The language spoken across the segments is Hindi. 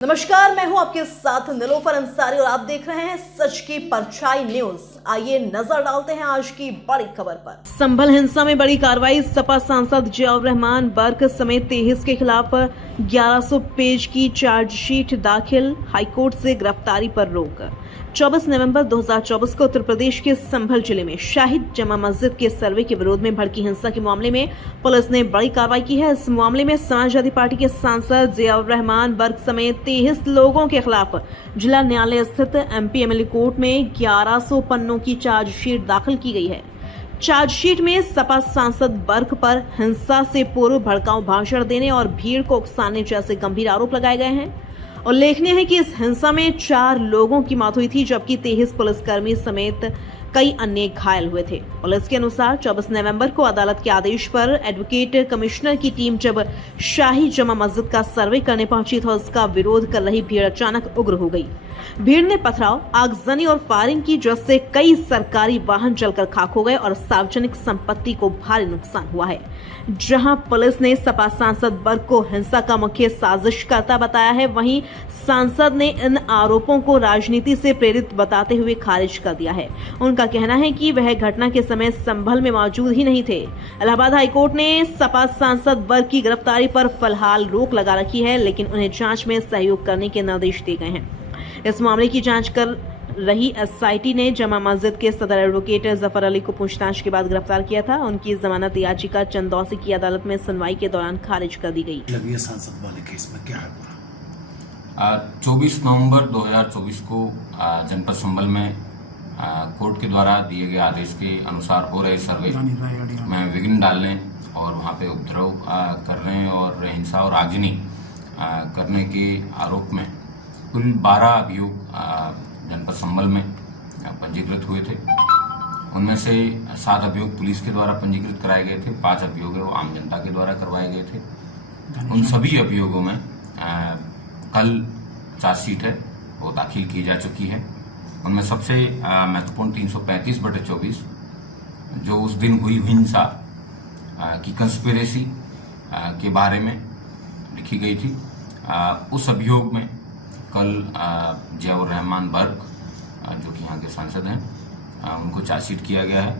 नमस्कार, मैं हूं आपके साथ निलोफर अंसारी और आप देख रहे हैं सच की परछाई न्यूज। आइए नजर डालते हैं आज की बड़ी खबर पर। संभल हिंसा में बड़ी कार्रवाई। सपा सांसद जियाउर रहमान बर्क समेत 23 के खिलाफ 1100 पेज की चार्जशीट दाखिल। हाईकोर्ट से गिरफ्तारी पर रोक। 24 नवंबर 2024 को उत्तर प्रदेश के संभल जिले में शाही जमा मस्जिद के सर्वे के विरोध में भड़की हिंसा के मामले में पुलिस ने बड़ी कार्रवाई की है। इस मामले में समाजवादी पार्टी के सांसद जियाउर रहमान बर्क समेत 23 लोगों के खिलाफ जिला न्यायालय स्थित एमपी-एमएलए कोर्ट में 1100 पन्नों की चार्जशीट दाखिल की गई है। चार्जशीट में सपा सांसद बर्क पर हिंसा से पूर्व भड़काऊ भाषण देने और भीड़ को उकसाने जैसे गंभीर आरोप लगाए गए हैं। उल्लेखनीय है कि इस हिंसा में 4 लोगों की मौत हुई थी, जबकि 23 पुलिसकर्मी समेत कई अन्य घायल हुए थे। पुलिस के अनुसार 24 नवंबर को अदालत के आदेश पर एडवोकेट कमिश्नर की टीम जब शाही जमा मस्जिद का सर्वे करने पहुंची तो उसका विरोध कर रही भीड़ अचानक उग्र हो गई। भीड़ ने पथराव, आगजनी और फायरिंग की, जिससे कई सरकारी वाहन जलकर खाक हो गए और सार्वजनिक संपत्ति को भारी नुकसान हुआ है। जहां पुलिस ने सपा सांसद बर्क को हिंसा का मुख्य साजिशकर्ता बताया है, वहीं सांसद ने इन आरोपों को राजनीति से प्रेरित बताते हुए खारिज कर दिया है। उनका कहना है कि वह घटना के समय संभल में मौजूद ही नहीं थे। इलाहाबाद हाईकोर्ट ने सपा सांसद बर्क की गिरफ्तारी पर फिलहाल रोक लगा रखी है, लेकिन उन्हें जांच में सहयोग करने के निर्देश दिए गए हैं। इस मामले की जांच कर रही एसआईटी ने जमा मस्जिद के सदर एडवोकेट जफर अली को पूछताछ के बाद गिरफ्तार किया था। उनकी जमानत याचिका चंदौसी की अदालत में सुनवाई के दौरान खारिज कर दी गई। लगी है सांसद वाले केस में क्या है पूरा? 24 नवंबर 2024 को जनपद संभल में कोर्ट के द्वारा दिए गए आदेश के अनुसार हो रहे सर्वे में विघ्न डालने और वहां पे उपद्रव कर रहे हैं और हिंसा और आगजनी करने के आरोप में कुल 12 अभियोग जनपद संभल में पंजीकृत हुए थे। उनमें से 7 अभियोग पुलिस के द्वारा पंजीकृत कराए गए थे, 5 अभियोग वो आम जनता के द्वारा करवाए गए थे। उन सभी अभियोगों में कल चार्जशीट है वो दाखिल की जा चुकी है। उनमें सबसे महत्वपूर्ण 335/24 जो उस दिन हुई हिंसा की कंस्पिरेसी के बारे में लिखी गई थी। उस अभियोग में कल जियाउर रहमान बर्क जो कि यहाँ के सांसद हैं उनको चार्जशीट किया गया है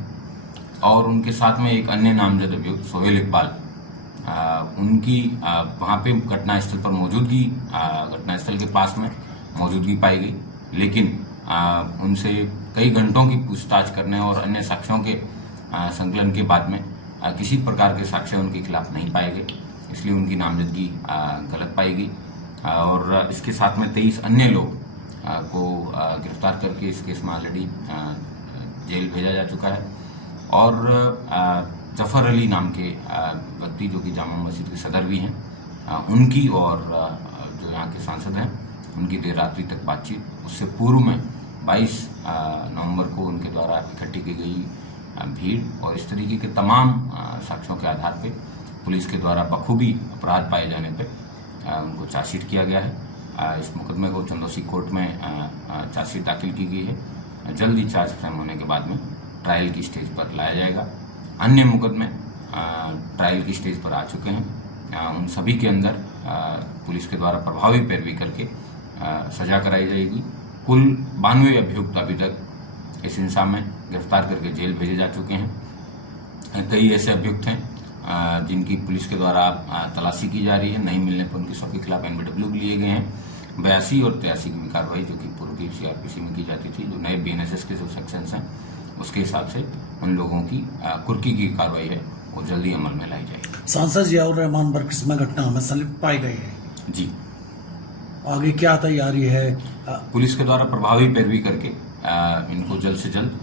और उनके साथ में एक अन्य नामजद अभियुक्त सोहेल इकबाल उनकी वहाँ पे घटनास्थल पर मौजूदगी, घटनास्थल के पास में मौजूदगी पाई गई, लेकिन उनसे कई घंटों की पूछताछ करने और अन्य साक्ष्यों के संकलन के बाद में किसी प्रकार के साक्ष्य उनके खिलाफ नहीं पाए गए, इसलिए उनकी नामजदगी गलत पाई गई और इसके साथ में 23 अन्य लोग को गिरफ्तार करके इस केस में ऑलरेडी जेल भेजा जा चुका है और जफर अली नाम के व्यक्ति जो कि जामा मस्जिद के सदर भी हैं, उनकी और जो यहाँ के सांसद हैं उनकी देर रात्रि तक बातचीत, उससे पूर्व में 22 नवंबर को उनके द्वारा इकट्ठी की गई भीड़ और इस तरीके के तमाम साक्ष्यों के आधार पर पुलिस के द्वारा बखूबी अपराध पाए जाने पर उनको चार्जशीट किया गया है। इस मुकदमे को चंदौसी कोर्ट में चार्जशीट दाखिल की गई है। जल्द ही चार्ज फ्रेम होने के बाद में ट्रायल की स्टेज पर लाया जाएगा। अन्य मुकदमे ट्रायल की स्टेज पर आ चुके हैं। उन सभी के अंदर पुलिस के द्वारा प्रभावी पैरवी करके सजा कराई जाएगी। कुल 92 अभियुक्त अभी तक इस हिंसा में गिरफ्तार करके जेल भेजे जा चुके हैं। कई ऐसे अभियुक्त हैं जिनकी पुलिस के द्वारा तलाशी की जा रही है, नहीं मिलने पर उनके सबके खिलाफ एनबीडब्ल्यू लिए गए हैं। 82 और 83 की कार्रवाई जो कि पूर्व की सीआरपीसी में की जाती थी, जो नए बीएनएसएस के जो सेक्शंस हैं उसके हिसाब से उन लोगों की कुर्की की कार्रवाई है वो जल्दी अमल में लाई जाएगी। सांसद जियाउर रहमान बर्क इसमें घटना में संलिप्त पाए गए हैं जी। आगे क्या तैयारी है? पुलिस के द्वारा प्रभावी पैरवी करके इनको जल्द से जल्द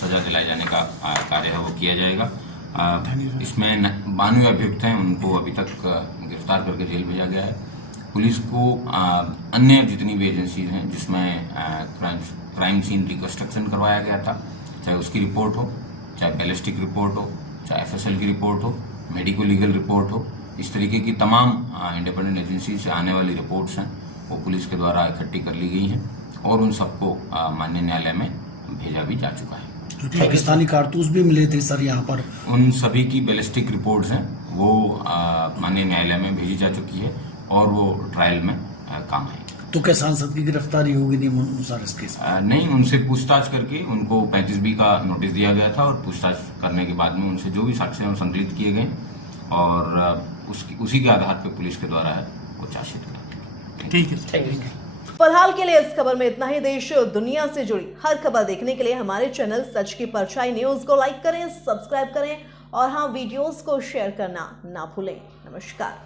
सजा दिलाए जाने का कार्य है वो किया जाएगा। इसमें 92 अभियुक्त हैं, उनको अभी तक गिरफ्तार करके जेल भेजा गया है। पुलिस को अन्य जितनी भी एजेंसीज हैं जिसमें क्राइम सीन रिकंस्ट्रक्शन करवाया गया था, चाहे उसकी रिपोर्ट हो, चाहे बैलिस्टिक रिपोर्ट हो, चाहे एफएसएल की रिपोर्ट हो, मेडिको लीगल रिपोर्ट हो, इस तरीके की तमाम इंडिपेंडेंट एजेंसी से आने वाली रिपोर्ट्स हैं वो पुलिस के द्वारा इकट्ठी कर ली गई हैं और उन सबको माननीय न्यायालय में भेजा भी जा चुका है। पाकिस्तानी कारतूस भी मिले थे सर यहाँ पर? उन सभी की बैलिस्टिक रिपोर्ट्स हैं वो माननीय न्यायालय में भेजी जा चुकी है और वो ट्रायल में काम आएंगे। तो क्या सांसद की गिरफ्तारी होगी नियम अनुसार इस केस में? नहीं, उनसे पूछताछ करके उनको 35B का नोटिस दिया गया था और पूछताछ करने के बाद में उनसे जो भी साक्ष्य हैं वो संकलित किए गए और उसी के आधार पर पुलिस के द्वारा वो चार्जशीट बना। ठीक है। फिलहाल के लिए इस खबर में इतना ही। देश और दुनिया से जुड़ी हर खबर देखने के लिए हमारे चैनल सच की परछाई न्यूज को लाइक करें, सब्सक्राइब करें और हाँ, वीडियोस को शेयर करना ना भूलें। नमस्कार।